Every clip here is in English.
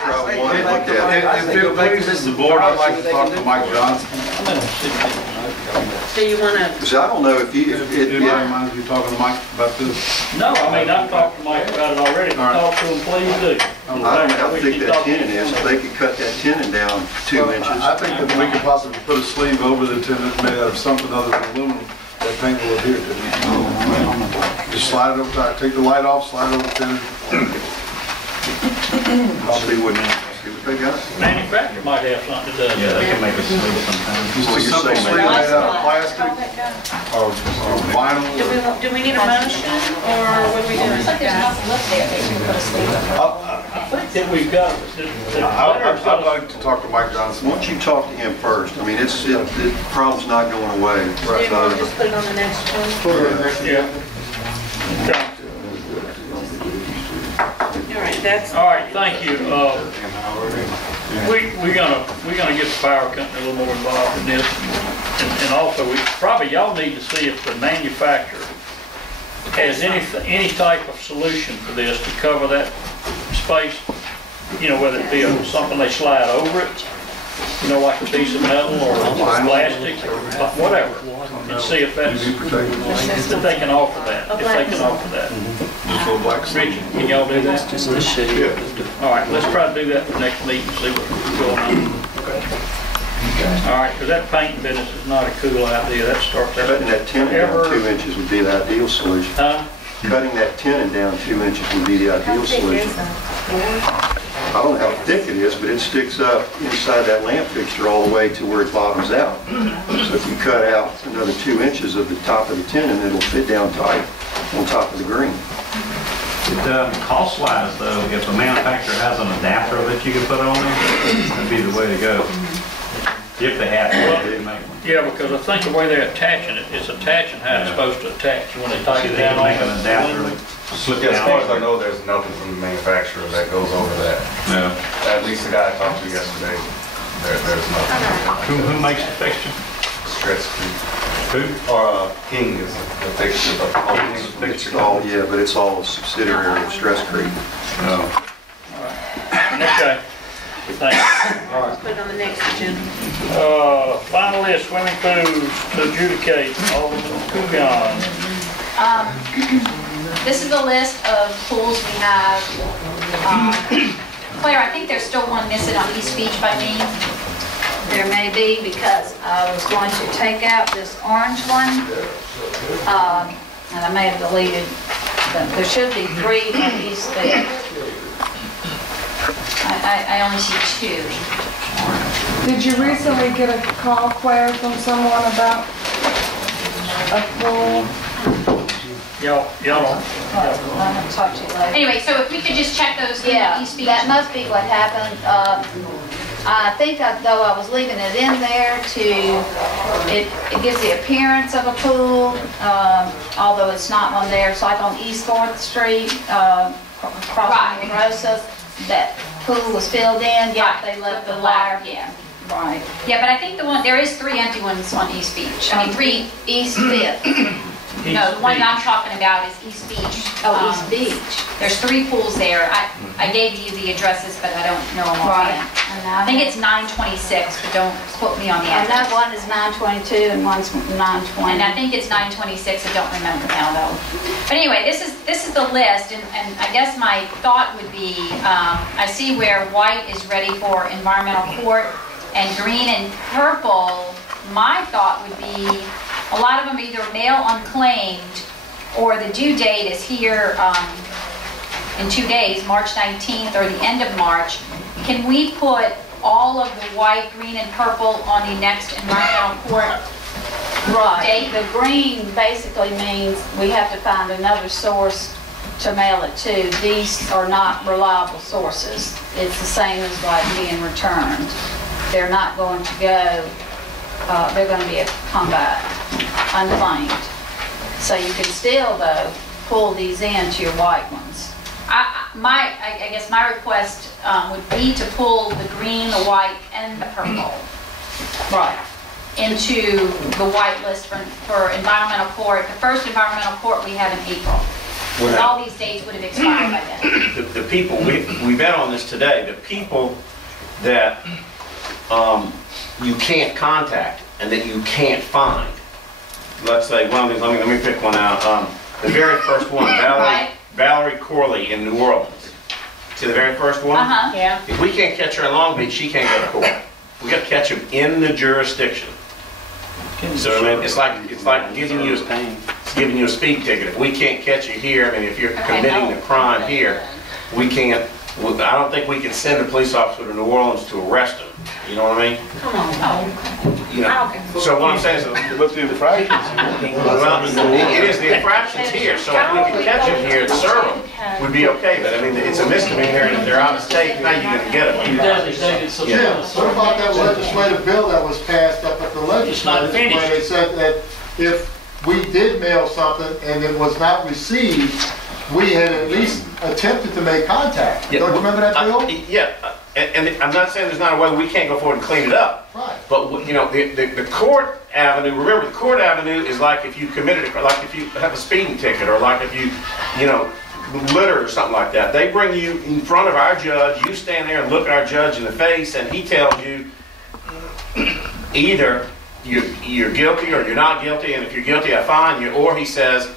probably want to look at it. If it pleases the board, I'd like to talk to Mike Johnson. Do you want to? Because I don't know if you, Anybody mind if you're talking to Mike about this? No, I mean, I've talked to Mike about it already. Talk to him, please do. I don't know how thick that tenon is. If they could cut that tenon down 2 inches. I think that we could possibly put a sleeve over the tenon made out of something other than aluminum that paint will adhere to it. Just slide it over tight, take the light off, slide it over the tenon. I'll see what they got. Manufacturer might have something to do. Yeah, they can make a sleeve sometimes. Well, you're Something saying sleeve maybe- made out of plastic or vinyl. Do we need a motion, or what are we doing? Looks like there's nothing left there that you can put a sleeve over. I think that we've got, I'd like to talk to Mike Johnson. Why don't you talk to him first? I mean, the problem's not going away. Do you want to just put it on the next one? yeah. Okay. All right, that's. All right, thank you. We're gonna get the power company a little more involved in this, and also probably y'all need to see if the manufacturer has any type of solution for this to cover that space. You know, whether it be something they slide over it, you know, like a piece of metal or plastic or whatever, and see if that's if they can offer that. If they can offer that. Richard, can y'all do that? Yeah. All right, let's try to do that for the next meeting, see what's going on. All right, because that paint business is not a cool idea. That starts out. Cutting that tenon down 2 inches would be the ideal solution. Cutting that tenon down 2 inches would be the ideal solution. I don't know how thick it is, but it sticks up inside that lamp fixture all the way to where it bottoms out. So if you cut out another 2 inches of the top of the tenon, it'll fit down tight on top of the green. Cost-wise, though, if a manufacturer has an adapter that you can put on there, that'd be the way to go. If they have to make one. Yeah, because I think the way they're attaching it, it's attaching how it's supposed to attach when they tighten it They down can on make an adapter. Yeah, as far as I know, there's nothing from the manufacturer that goes over that. No. At least the guy I talked to yesterday, there's nothing. Who makes the fixture? Stress Creek. Who? Or King is the fixture, the whole It's all, yeah, but it's all a subsidiary of Stress Creek. No. Okay. Thanks. Put it on the next agenda. Final list, swimming pools to adjudicate, Alderman Coogan. This is the list of pools we have. Claire, I think there's still one missing on East Beach by me. There may be, because I was going to take out this orange one, and I may have deleted them. There should be 3 on East Beach. I only see 2. Did you recently get a call, Claire, from someone about a pool? I'll have to talk to you later. Anyway, so if we could just check those Yeah, East Beach. that must be what happened. I think though I was leaving it in there it gives the appearance of a pool, although it's not one there. It's like on East 4th Street, across from Rosas. That pool was filled in, yet they left the wire. Yeah. Right. Yeah, but I think there is 3 empty ones on East Beach. I mean, 3 East 5th. No, the one I'm talking about is East Beach. Oh, East Beach. There's 3 pools there. I gave you the addresses, but I don't know them offhand. I think it's 926, but don't quote me on the And address. that one is 922 and one's 920. And I think it's 926. I don't remember now though. But anyway, this is the list, and I guess my thought would be, I see where white is ready for environmental court, and green and purple. My thought would be, a lot of them either mail unclaimed, or the due date is here in 2 days, March 19th or the end of March. Can we put all of the white, green, and purple on the next environmental court date? The green basically means we have to find another source to mail it to. These are not reliable sources. It's the same as like being returned. They're not going to go, they're going to be come back unclaimed. So you can still, though, pull these into your white ones. I guess my request would be to pull the green, the white, and the purple into the white list for environmental court. The first environmental court we have in April. Because all these dates would have expired by then. The people, we bet on this today, the people that you can't contact and that you can't find. Let's say, well, let me pick one out. The very first one, Valerie Corley in New Orleans. See the very first one? Yeah. If we can't catch her in Long Beach, she can't go to court. We got to catch them in the jurisdiction. So I mean, it's like giving you a speed ticket. If we can't catch you here, I mean, if you're committing the crime here, we can't. I don't think we can send a police officer to New Orleans to arrest him. You know what I mean? Come on. You know. So what I'm saying is, What's the infractions? well, it is the infractions here. So if we can catch them here and serve them, we'd be okay. But I mean, it's a misdemeanor, and if they're out of state, how you going to get them? Yeah, what about that legislative bill that was passed up at the legislature? Where they said that if we did mail something and it was not received, we had at least attempted to make contact. Yeah, Don't you remember that bill? Yeah, and I'm not saying there's not a way we can't go forward and clean it up. Right. But, you know, the court avenue, remember, the court avenue is like if you committed, like if you have a speeding ticket, or like if you know, litter or something like that. They bring you in front of our judge, you stand there and look our judge in the face, and he tells you either you're guilty or you're not guilty, and if you're guilty, I fine you, or he says,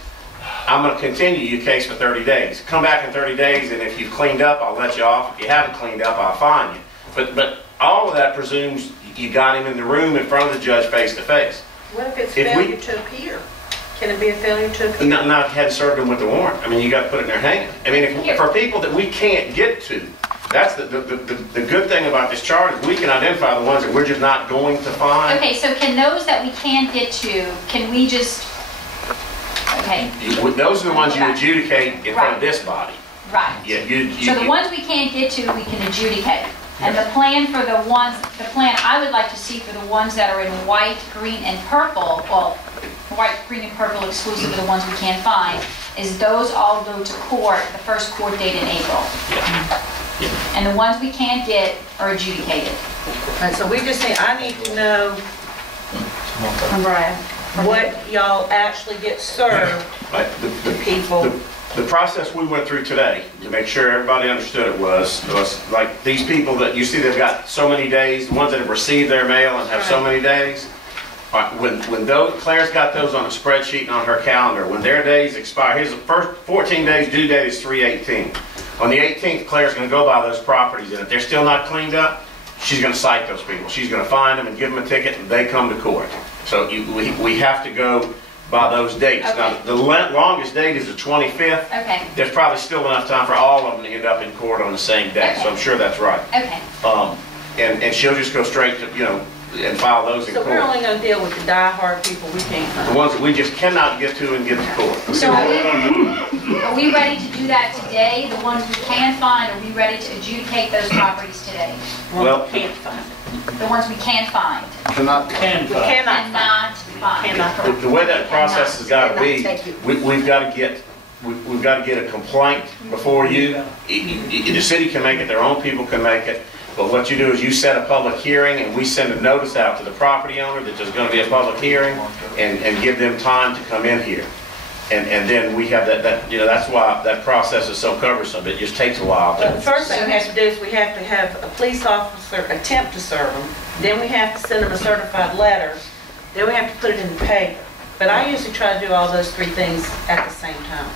I'm going to continue your case for 30 days. Come back in 30 days, and if you've cleaned up, I'll let you off. If you haven't cleaned up, I'll fine you. But all of that presumes you got him in the room in front of the judge face to face. What if it's failure to appear? Can it be a failure to appear? Not hadn't served them with the warrant. I mean, you got to put it in their hand. I mean, for people that we can't get to, that's the good thing about this chart is we can identify the ones that we're just not going to find. Okay, so can those that we can't get to, can we just, okay. Those are the ones you adjudicate in front of this body. Right. Yeah, so the ones we can't get to, we can adjudicate. And the plan for the ones, the plan I would like to see for the ones that are in white, green, and purple, well, white, green, and purple exclusive of the ones we can't find, is those all go to court, the first court date in April. Yeah. And the ones we can't get are adjudicated. And so we just need, I need to know what y'all actually get served to people. The process we went through today to make sure everybody understood it was like these people that you see they've got so many days, the ones that have received their mail and have so many days. When those, Claire's got those on a spreadsheet and on her calendar. When their days expire, here's the first 14 days due date is 3/18. On the 18th, Claire's going to go by those properties, and if they're still not cleaned up, she's going to cite those people. She's going to find them and give them a ticket, and they come to court. So we have to go by those dates. Okay. Now, the longest date is the 25th. Okay. There's probably still enough time for all of them to end up in court on the same day, Okay. so I'm sure that's right. Okay. And she'll just go straight to, you know, and file those in So court. we're only going to deal with the die-hard people we can't The find. ones that we just cannot get to and get to court. So are we ready to do that today? The ones we can find, are we ready to adjudicate those properties today? Well, Can't find it. The ones we can find? Cannot. We cannot find it. Cannot find. the way that process has got to be, we've got to get a complaint before you. The city can make it, their own people can make it. But what you do is you set a public hearing, and we send a notice out to the property owner that there's going to be a public hearing, and give them time to come in here. And then we have that, you know, that's why that process is so cumbersome. It just takes a while. Well, the first thing we have to do is we have to have a police officer attempt to serve them. Then we have to send them a certified letter. Then we have to put it in the paper. But I usually try to do all those three things at the same time.